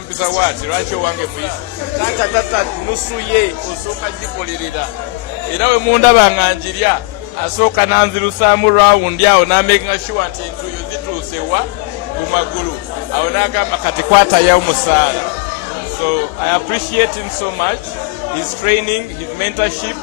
Mpisa wati lwaki Wange muyisi tata nusu ye osooka gikolerera era we mundaba nga njirya asooka nanzirusaamu rawundi awo n'amakinga sure nti entuuyo zituuse wa ku magulu awo n'agamba kati kwatayo omusaala. So I appreciate him so much, his training, his mentorship,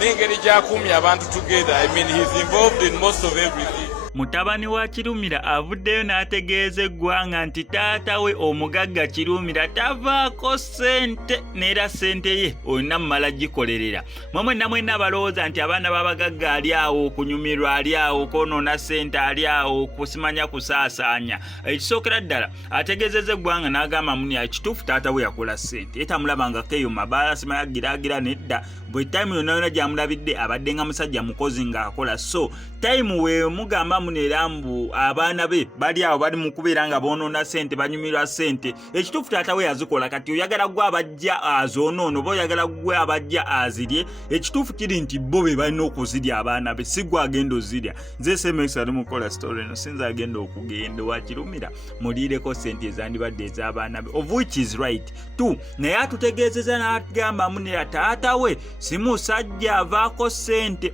n'engeri gy'akuumya abantu together. I mean, he's involved in most of everything. Mutabani wa Kilumila avuddeyo n'ategeeza eggwanga nti taata we Omugagga Kilumila tavaako ssente n'era ssente ye olina mumala gikolerera. Mwenna balowooza nti abaana b'abagagga ali awo okunyumirwa, ali awo okwonoona ssente, ali awo okusimanya kusaasaanya. Ekisookera ddala ategeezezza eggwanga n'agamba muni ekituufu taata we yakola ssente ye tamulabangako eyo mabaala simanya giraagira nedda bwe time yonna gy'amulabidde abadde nga musajja mukozi ng'akola. So time we mugamba munera mbu abaana be bali awo bali mu kubeera nga boonoona ssente, banyumirwa ssente. Ekituufu taata we yazikola, kati oyagala gwe abajja azoonoona oba oyagala gwe abajja azirye. Ekituufu kiri nti bo be balina okuzirya abaana be, si gwe agenda ozirya. Nze Semex ali mukola story eno sinza agenda okugenda wa Kilumila muliireko ssente ezandibadde ez'abaana be, of which is right too. Naye atutegeezeza n'atugamba munera taata we si musajja avaako ssente.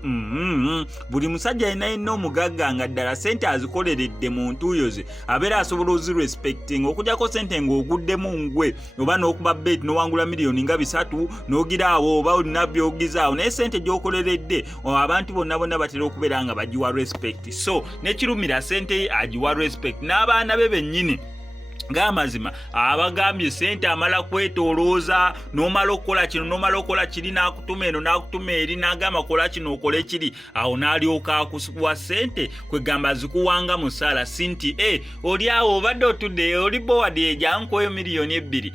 Buli musajja alina Omugagga nga ddala ssente azikoleredde mu ntuuyo ze abeera asobola ozirespecting, okugyako ssente ng'oguddemu ngwe oba n'okuba bet n'owangula miliyoni nga 3 n'ogiraawo oba olina byogizaawo, naye ssente gy'okoleredde abantu bonna batera okubeera nga bagiwa respect. So ne Kilumila ssente ye agiwa respect, n'abaana be bennyini ng'amazima abagambye ssente amala kwetolooza n'omala okukola kino n'omala okukola kiri n'akutuma eno n'akutuma eri n'agamba kola kino okole kiri, awo n'alyoka akuwa ssente kwegamba zikuwanga musaala sinti oli awo obadde otudde oli board ejjankuweyo miliyoni 2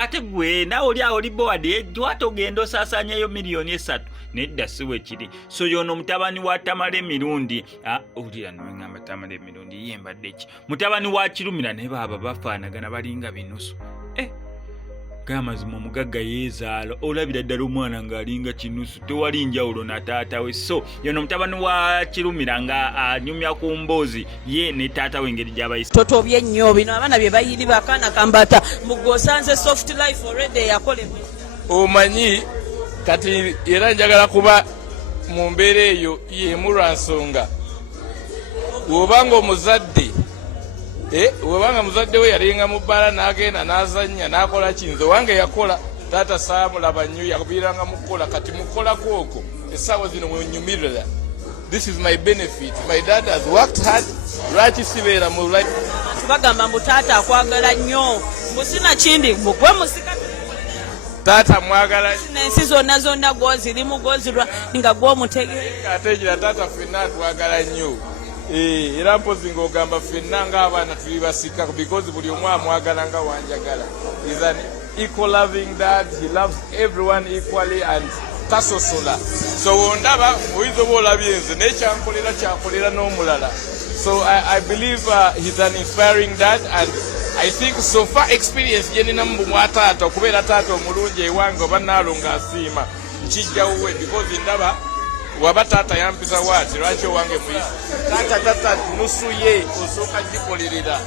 ate gwe nawe oli awo oli board lwati ogenda osaasaanyayo miliyoni 3 nedda si we kiri. So yono mutabani wa Tamale Mirundi olira noŋŋamba Tamale Mirundi ye mbadde ki mutabani wa Kilumila ne baba bafaanagana balinga binusu. Gamazima Omugagga yeezaala olabira ddala omwana ng'alinga kinusu, tewali njawulo na taata we. So yono mutabani wa Kilumila nga anyumya ku mboozi ye ne taata we engeri gy'abayisa. Totobye nnyo bino abaana bye bayiri bakaana kambata mugosanze soft life already yakolebwa. Omanyi kati era njagala kuba mu mbeera eyo y'emu lwa nsonga bw'obanga omuzadde webanga muzadde we yalinga mu bbala n'agenda n'azannya n'akola kinzo Wange yakola taata saamulaba nnyo yakubiiranga mu kukola, kati mu kukola kwokwo essaawa zino mwenyumirira. This is my benefit. My dad has worked hard. Lwaki sibeera mu life? Bagamba mbu taata akwagala nnyo musina kindi mugwe musika taata mwagala n'ensi zonna gw'ozirimu gw'ozirwa nga gw'omutegere. Ate gira taata ffenna atwagala nnyo. Era mpozi ng'ogamba ffenna ng'abaana tuli basika because buli omu amwagala nga wanjagala. He's an equal loving dad. He loves everyone equally and tasosola. So wondaba oyinza oba olabye nze n'ekyankolera kyakolera n'omulala. So I believe he's an inspiring dad, and I think so far experience gye nina mu bwataata okubeera taata omulungi ewange oba naalo ng'asiima nkijjawo we because ndaba waba taata yampisa wati lwaki Wange muyisi tata nusu ye osooka gikolerera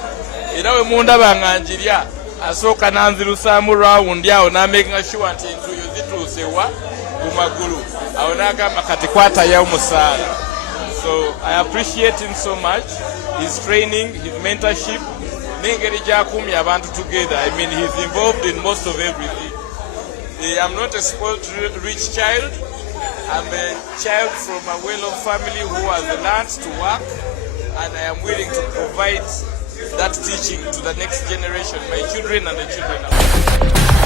era we mundaba nga njirya asooka nanzirusaamu rawundi awo n'amakinga sure nti entuuyo zituuse wa ku magulu awo n'agamba kati kwatayo omusaala. So I appreciate him so much, his training, his mentorship, n'engeri gy'akuumya abantu together. I mean, he's involved in most of everything. I'm not a spoiled rich child. I'm a child from a well-off family who has learned to work, and I am willing to provide that teaching to the next generation, my children and the children of